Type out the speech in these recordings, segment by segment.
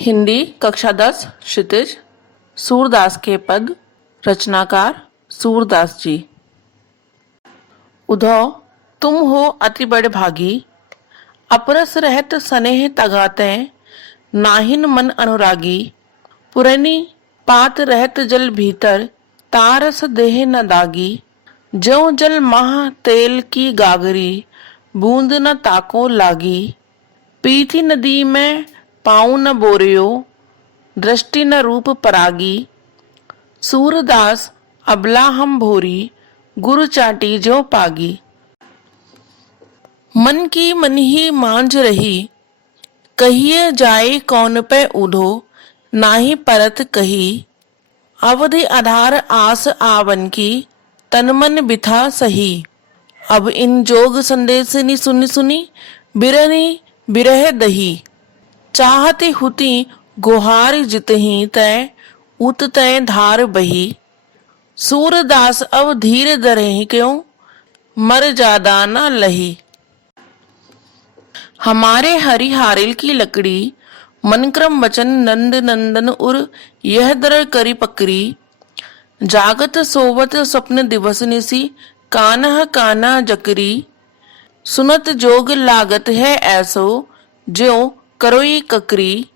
हिंदी कक्षा 10 क्षितिज। सूरदास के पद। रचनाकार सूरदास जी। उधो तुम हो अति बड़ भागी, अपरस रहत स्नेह तगाते, नाहिन मन अनुरागी। पुरनी पात रहत जल भीतर, तारस देह न दागी। ज्यों जल मह तेल की गागरी, बूंद न ताको लागी। पीथी नदी में पाँव न बोरियो, दृष्टि न रूप परागी। सूरदास अबला हम भोरी, गुरु चाटी ज्यों पागी। मन की मन ही मांझ रही, कहिए जाए कौन पे उधो, नाही परत कही। अवधि आधार आस आवन की, तन मन बिथा सही। अब इन जोग संदेशनी सुनी सुनी, बिरनी बिरह दही। चाहती हुती गुहार जितही तय, उत तय धार बही। सूरदास अब धीर धरहि क्यों, मर जादा न लही। हमारे हरिहारिल की लकड़ी, मन क्रम वचन नंद नंदन उर यह दर करी पकड़ी। जागत सोवत स्वप्न दिवस निसी, कानह काना जकरी। सुनत जोग लागत है ऐसो, ज्यों करोई ककरी।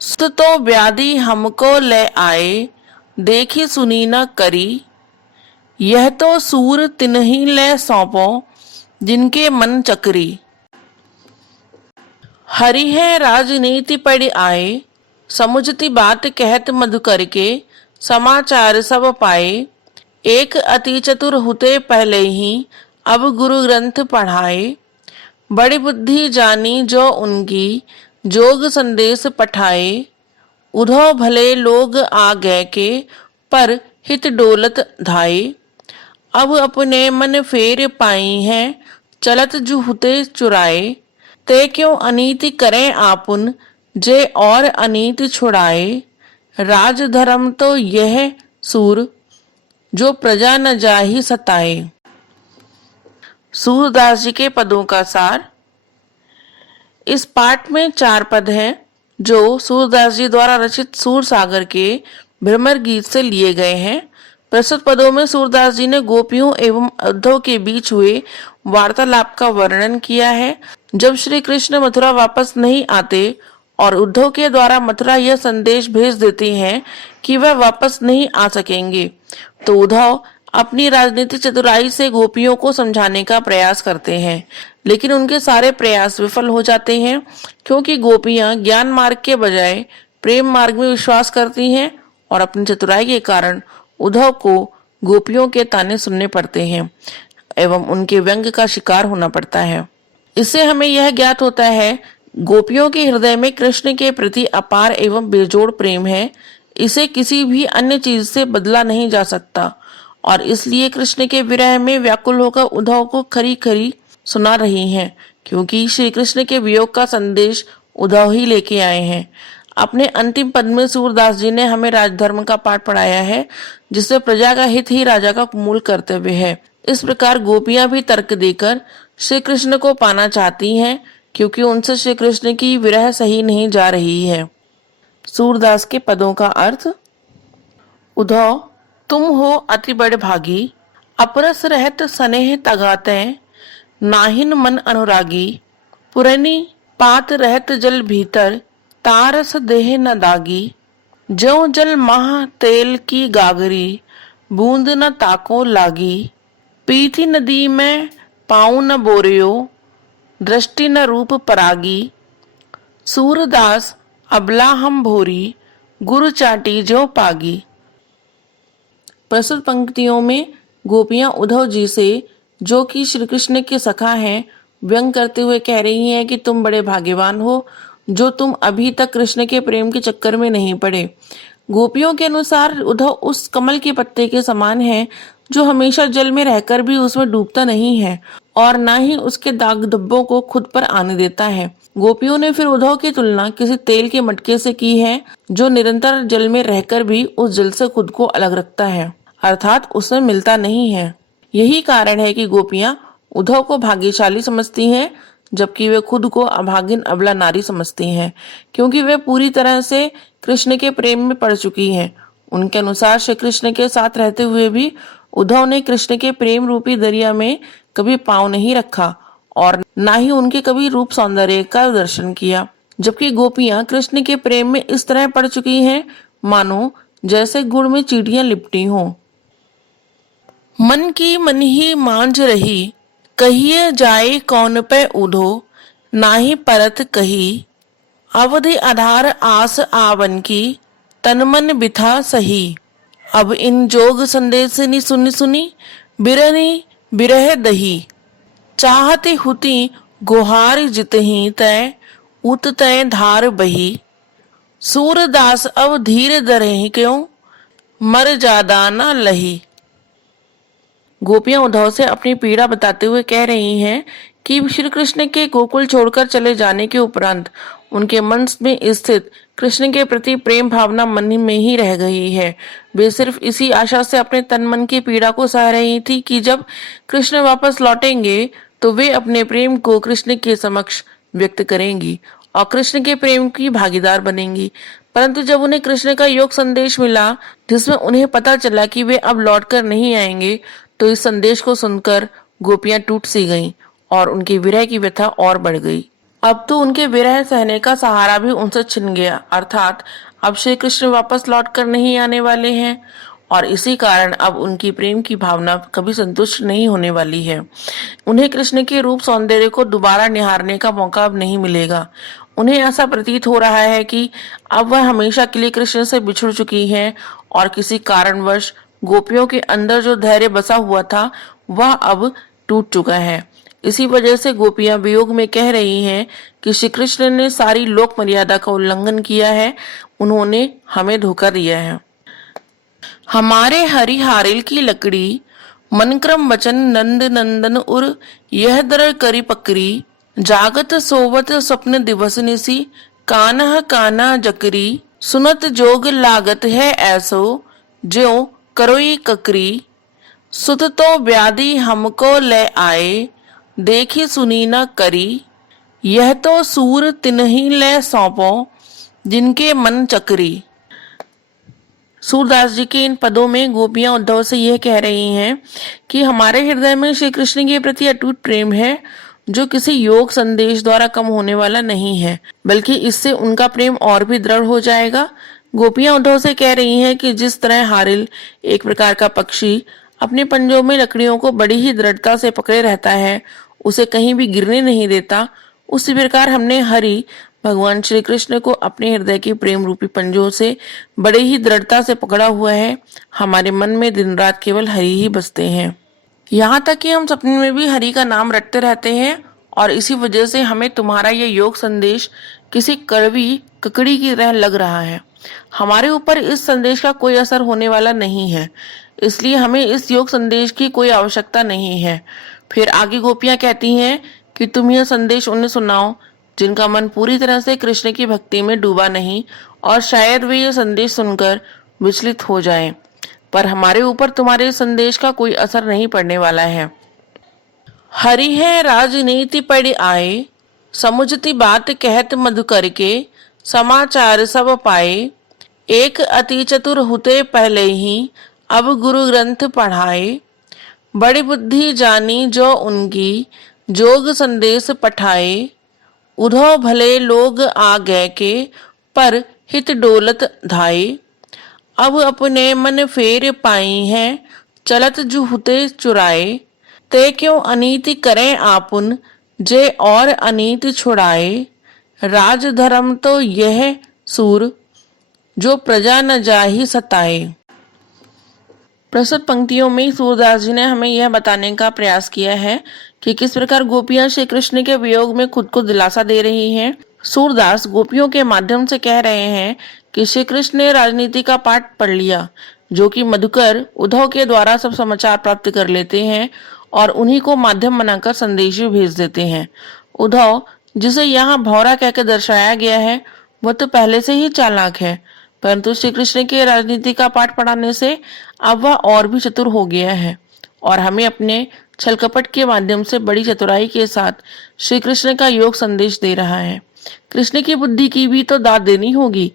सुत तो व्याधि हमको ले आए, देखी सुनी न करी। यह तो सूर तिन्ही ले सौंपो, जिनके मन चकरी। हरि है राजनीति पड़ आए, समुझती बात कहत मधुकर के, समाचार सब पाए। एक अति चतुर हुते पहले ही, अब गुरु ग्रंथ पढ़ाए। बड़ी बुद्धि जानी जो उनकी, जोग संदेश पठाए। उधो भले लोग आ गए के, पर हित डोलत धाये। अब अपने मन फेर पाई हैं, चलत जुहुते चुराए। ते क्यों अनीति करें आपुन, जे और अनीति छुड़ाए। राज धर्म तो यह सूर, जो प्रजा न जाहि सताए। सूरदास जी के पदों का सार। इस पाठ में 4 पद हैं, जो सूरदास जी द्वारा रचित सूर सागर के भ्रमर गीत से लिए गए हैं। प्रस्तुत पदों में सूरदास जी ने गोपियों एवं उद्धव के बीच हुए वार्तालाप का वर्णन किया है। जब श्री कृष्ण मथुरा वापस नहीं आते और उद्धव के द्वारा मथुरा यह संदेश भेज देती हैं कि वह वापस नहीं आ सकेंगे, तो उद्धव अपनी राजनीतिक चतुराई से गोपियों को समझाने का प्रयास करते हैं, लेकिन उनके सारे प्रयास विफल हो जाते हैं, क्योंकि गोपियां ज्ञान मार्ग के बजाय प्रेम मार्ग में विश्वास करती हैं और अपनी चतुराई के कारण उद्धव को गोपियों के ताने सुनने पड़ते हैं एवं उनके व्यंग का शिकार होना पड़ता है। इससे हमें यह ज्ञात होता है, गोपियों के हृदय में कृष्ण के प्रति अपार एवं बेजोड़ प्रेम है। इसे किसी भी अन्य चीज से बदला नहीं जा सकता और इसलिए कृष्ण के विरह में व्याकुल होकर उद्धव को खरी खरी सुना रही हैं, क्योंकि श्री कृष्ण के वियोग का संदेश उद्धव ही लेके आए हैं। अपने अंतिम पद में सूरदास जी ने हमें राजधर्म का पाठ पढ़ाया है, जिससे प्रजा का हित ही राजा का मूल कर्तव्य है। इस प्रकार गोपियां भी तर्क देकर श्री कृष्ण को पाना चाहती हैं, क्योंकि उनसे श्री कृष्ण की विरह सही नहीं जा रही है। सूरदास के पदों का अर्थ। उधो तुम हो अति बड़ भागी, अपरस रहत स्नेह तगाते, नाहिन मन अनुरागी। पुरनी पात रहत जल भीतर, तारस देह न दागी। ज्यों जल मह तेल की गागरी, बूंद न ताको लागी। पीथी नदी में पाँव न बोरियो, दृष्टि न रूप परागी। सूरदास अबला हम भोरी, गुरु चाटी ज्यों पागी। प्रस्तुत पंक्तियों में गोपियां उद्धव जी से, जो कि श्री कृष्ण के सखा हैं, व्यंग करते हुए कह रही हैं कि तुम बड़े भाग्यवान हो, जो तुम अभी तक कृष्ण के प्रेम के चक्कर में नहीं पड़े। गोपियों के अनुसार उद्धव उस कमल के पत्ते के समान है, जो हमेशा जल में रहकर भी उसमें डूबता नहीं है और ना ही उसके दाग धब्बों को खुद पर आने देता है। गोपियों ने फिर उद्धव की तुलना किसी तेल के मटके से की है, जो निरंतर जल में रहकर भी उस जल से खुद को अलग रखता है, अर्थात उसमें मिलता नहीं है। यही कारण है कि गोपियां उद्धव को भाग्यशाली समझती हैं, जबकि वे खुद को अभागिन अबला नारी समझती हैं, क्योंकि वे पूरी तरह से कृष्ण के प्रेम में पड़ चुकी हैं। उनके अनुसार श्री कृष्ण के साथ रहते हुए भी उद्धव ने कृष्ण के प्रेम रूपी दरिया में कभी पांव नहीं रखा और ना ही उनके कभी रूप सौंदर्य का दर्शन किया। जबकि गोपियां कृष्ण के प्रेम में इस तरह पड़ चुकी हैं मानो जैसे गुड़ में चींटियां लिपटी हों। मन की मन ही मांझ रही, कहिए जाए कौन पे उधो, नाही परत कही। अवधि आधार आस आवन की, तन मन बिथा सही। अब इन जोग संदेश नि सुनी सुनी, बिरनी बिरह दही। चाहती हुती गुहार जितही तय, उत तय धार बही। सूरदास अब धीर धरहि क्यों, मर जादा न लही। गोपियां उद्धव से अपनी पीड़ा बताते हुए कह रही हैं कि श्री कृष्ण के गोकुल छोड़कर चले जाने के उपरांत उनके मन में स्थित कृष्ण के प्रति प्रेम भावना मन में ही रह गई है। वे सिर्फ इसी आशा से अपने तन मन की पीड़ा को सह रही थी कि जब कृष्ण वापस लौटेंगे तो वे अपने प्रेम को कृष्ण के समक्ष व्यक्त करेंगी और कृष्ण के प्रेम की भागीदार बनेंगी। परंतु जब उन्हें कृष्ण का योग संदेश मिला, जिसमें उन्हें पता चला कि वे अब लौटकर नहीं आएंगे, तो इस संदेश को सुनकर गोपियां टूट सी गईं और उनकी विरह की व्यथा और बढ़ गई। अब तो उनके विरह सहने का सहारा भी उनसे छिन गया, अर्थात अब श्री कृष्ण वापस लौटकर नहीं आने वाले हैं और इसी कारण अब उनकी प्रेम की भावना कभी संतुष्ट नहीं होने वाली है। उन्हें कृष्ण के रूप सौंदर्य को दोबारा निहारने का मौका अब नहीं मिलेगा। उन्हें ऐसा प्रतीत हो रहा है कि अब वह हमेशा के लिए कृष्ण से बिछुड़ चुकी हैं और किसी कारणवश गोपियों के अंदर जो धैर्य बसा हुआ था वह अब टूट चुका है। इसी वजह से गोपियां वियोग में कह रही हैं कि श्री कृष्ण ने सारी लोक मर्यादा का उल्लंघन किया है, उन्होंने हमें धोखा दिया है। हमारे हरि हारिल की लकड़ी, मन क्रम वचन नंद नंदन उर, यह दर करी पकरी। जागत सोवत स्वप्न दिवस निसी, कानह काना जकरी। सुनत जोग लागत है ऐसो, ज्यों करोई ककरी। सुत तो व्याधि हमको ले आए, देखी सुनी न करी। यह तो सूर तिन्ही ले सौंपो, जिनके मन चकरी। सूरदास जी के इन पदों में गोपियां उद्धव से यह कह रही हैं कि हमारे हृदय में श्री कृष्ण के प्रति अटूट प्रेम है, जो किसी योग संदेश द्वारा कम होने वाला नहीं है, बल्कि इससे उनका प्रेम और भी दृढ़ हो जाएगा। गोपियां उद्धव से कह रही हैं कि जिस तरह हारिल एक प्रकार का पक्षी अपने पंजों में लकड़ियों को बड़ी ही दृढ़ता से पकड़े रहता है, उसे कहीं भी गिरने नहीं देता, उसी प्रकार हमने हरि भगवान श्री कृष्ण को अपने हृदय के प्रेम रूपी पंजों से बड़े ही दृढ़ता से पकड़ा हुआ है। हमारे मन में दिन रात केवल हरि ही बसते हैं, यहाँ तक कि हम सपने में भी हरि का नाम रटते रहते हैं और इसी वजह से हमें तुम्हारा यह योग संदेश किसी कड़वी ककड़ी की तरह लग रहा है। हमारे ऊपर इस संदेश का कोई असर होने वाला नहीं है, इसलिए हमें इस योग संदेश की कोई आवश्यकता नहीं है। फिर आगे गोपियां कहती हैं कि तुम यह संदेश उन्हें सुनाओ जिनका मन पूरी तरह से कृष्ण की भक्ति में डूबा नहीं, और शायद वे यह संदेश सुनकर विचलित हो जाएं, पर हमारे ऊपर तुम्हारे संदेश का कोई असर नहीं पड़ने वाला है। हरि है राजनीति पढ़ आए, समुझती बात कहत मधुकर के। समाचार सब पाए, एक अति चतुर हुते पहले ही, अब गुरु ग्रंथ पढ़ाए। बड़ी बुद्धि जानी जो उनकी, जोग संदेश पठाए। उधो भले लोग आ गए के, पर हित डोलत धाये। अब अपने मन फेर पाई हैं, चलत जुहुते चुराए। ते क्यों अनीति करें आपुन, जे और अनीति छुड़ाए। राज धर्म तो यह सूर, जो प्रजा न जाहि सताए। प्रस्तुत पंक्तियों में सूरदास जी ने हमें यह बताने का प्रयास किया है कि किस प्रकार गोपियां श्री कृष्ण के वियोग में खुद को दिलासा दे रही हैं। सूरदास गोपियों के माध्यम से कह रहे हैं कि श्री कृष्ण ने राजनीति का पाठ पढ़ लिया, जो कि मधुकर उद्धव के द्वारा सब समाचार प्राप्त कर लेते हैं और उन्हीं को माध्यम बनाकर संदेश भी भेज देते हैं। उद्धव, जिसे यहाँ भौरा कहकर दर्शाया गया है, वह तो पहले से ही चालाक है, परंतु श्री कृष्ण के राजनीति का पाठ पढ़ाने से अब वह और भी चतुर हो गया है और हमें अपने छल कपट के माध्यम से बड़ी चतुराई के साथ श्री कृष्ण का योग संदेश दे रहा है। कृष्ण की बुद्धि की भी तो दाद देनी होगी,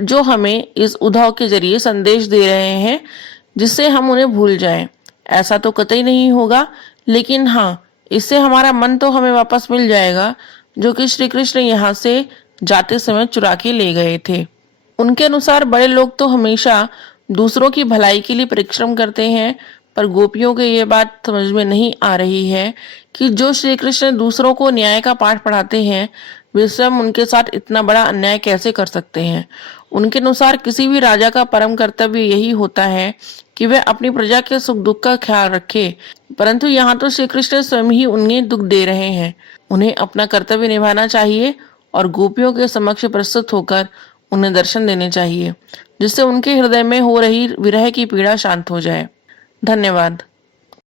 जो हमें इस उद्धव के जरिए संदेश दे रहे हैं, जिससे हम उन्हें भूल जाएं। ऐसा तो कतई नहीं होगा, लेकिन हाँ, इससे हमारा मन तो हमें वापस मिल जाएगा, जो कि श्री कृष्ण यहाँ से जाते समय चुरा के ले गए थे। उनके अनुसार बड़े लोग तो हमेशा दूसरों की भलाई के लिए परिश्रम करते हैं, पर गोपियों को ये बात समझ में नहीं आ रही है कि जो श्री कृष्ण दूसरों को न्याय का पाठ पढ़ाते हैं, वे स्वयं उनके साथ इतना बड़ा अन्याय कैसे कर सकते हैं। उनके अनुसार किसी भी राजा का परम कर्तव्य यही होता है कि वह अपनी प्रजा के सुख दुख का ख्याल रखे, परंतु यहाँ तो श्री कृष्ण स्वयं ही उन्हें दुख दे रहे हैं। उन्हें अपना कर्तव्य निभाना चाहिए और गोपियों के समक्ष प्रस्तुत होकर उन्हें दर्शन देने चाहिए, जिससे उनके हृदय में हो रही विरह की पीड़ा शांत हो जाए। धन्यवाद।